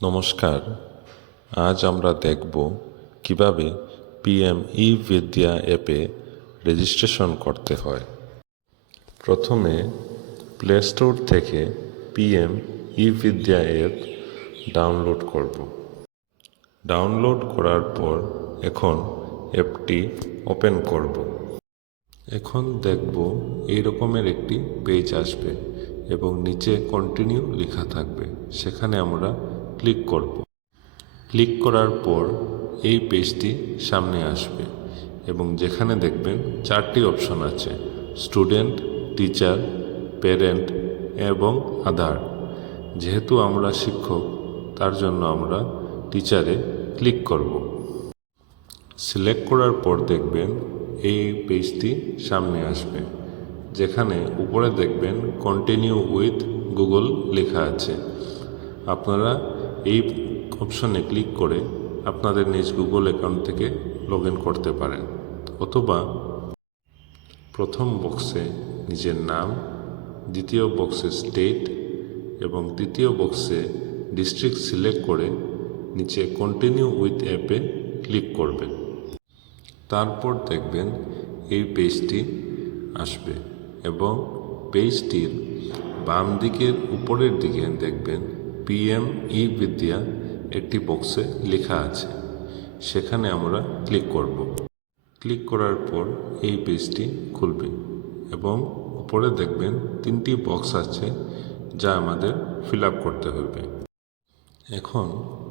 নমস্কার, আজ আমরা দেখব কিভাবে পিএম ই বিদ্যা অ্যাপে রেজিস্ট্রেশন করতে হয়। প্রথমে প্লে স্টোর থেকে পিএম ই বিদ্যা অ্যাপ ডাউনলোড করব। ডাউনলোড করার পর এখন অ্যাপটি ওপেন করব। এখন দেখব এই রকমের একটি পেজ আসবে এবং নিচে কন্টিনিউ লেখা থাকবে, সেখানে আমরা ক্লিক করব। ক্লিক করার পর এই পেজটি সামনে আসবে এবং যেখানে দেখবেন 4টি অপশন আছে: স্টুডেন্ট, টিচার, প্যারেন্ট এবং আধার। যেহেতু আমরা শিক্ষক, তার জন্য আমরা টিচারে ক্লিক করব। সিলেক্ট করার পর দেখবেন এই পেজটি সামনে আসবে, যেখানে উপরে দেখবেন কন্টিনিউ উইথ গুগল লেখা আছে। আপনারা এই অপশনে ক্লিক করে আপনাদের নিজ গুগল অ্যাকাউন্ট থেকে লগ ইন করতে পারেন, অথবা প্রথম বক্সে নিজের নাম, দ্বিতীয় বক্সে স্টেট এবং তৃতীয় বক্সে ডিস্ট্রিক্ট সিলেক্ট করে নিচে কন্টিনিউ উইথ অ্যাপে ক্লিক করবেন। তারপর দেখবেন এই পেজটি আসবে এবং পেজটির বাম দিকের উপরের দিকে দেখবেন পিএম ই বিদ্যা একটি বক্সে লেখা আছে, সেখানে আমরা ক্লিক করব। ক্লিক করার পর এই পেজটি খুলবে এবং উপরে দেখবেন 3টি বক্স আছে যা আমাদের ফিল আপ করতে হবে। এখন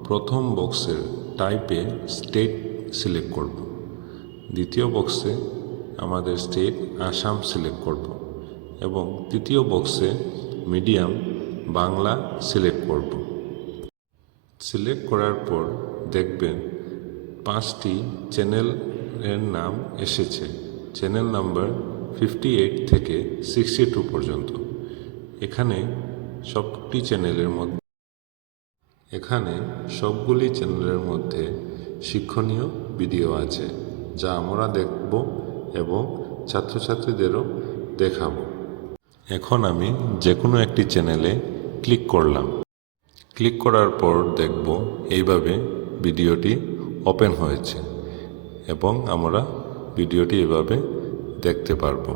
প্রথম বক্সের টাইপে স্টেট সিলেক্ট করব। দ্বিতীয় বক্সে আমাদের স্টেট আসাম সিলেক্ট করব এবং তৃতীয় বক্সে মিডিয়াম বাংলা সিলেক্ট করব। সিলেক্ট করার পর দেখবেন 5টি চ্যানেলের নাম এসেছে, চ্যানেল নাম্বার 58 থেকে 62 পর্যন্ত। এখানে সবগুলি চ্যানেলের মধ্যে শিক্ষণীয় ভিডিও আছে, যা আমরা দেখব এবং ছাত্রছাত্রীদেরও দেখাবো। এখন আমি যে কোনো একটি চ্যানেলে ক্লিক করলাম। ক্লিক করার পর দেখব এইভাবে ভিডিওটি ওপেন হয়েছে এবং আমরা ভিডিওটি এভাবে দেখতে পারবো।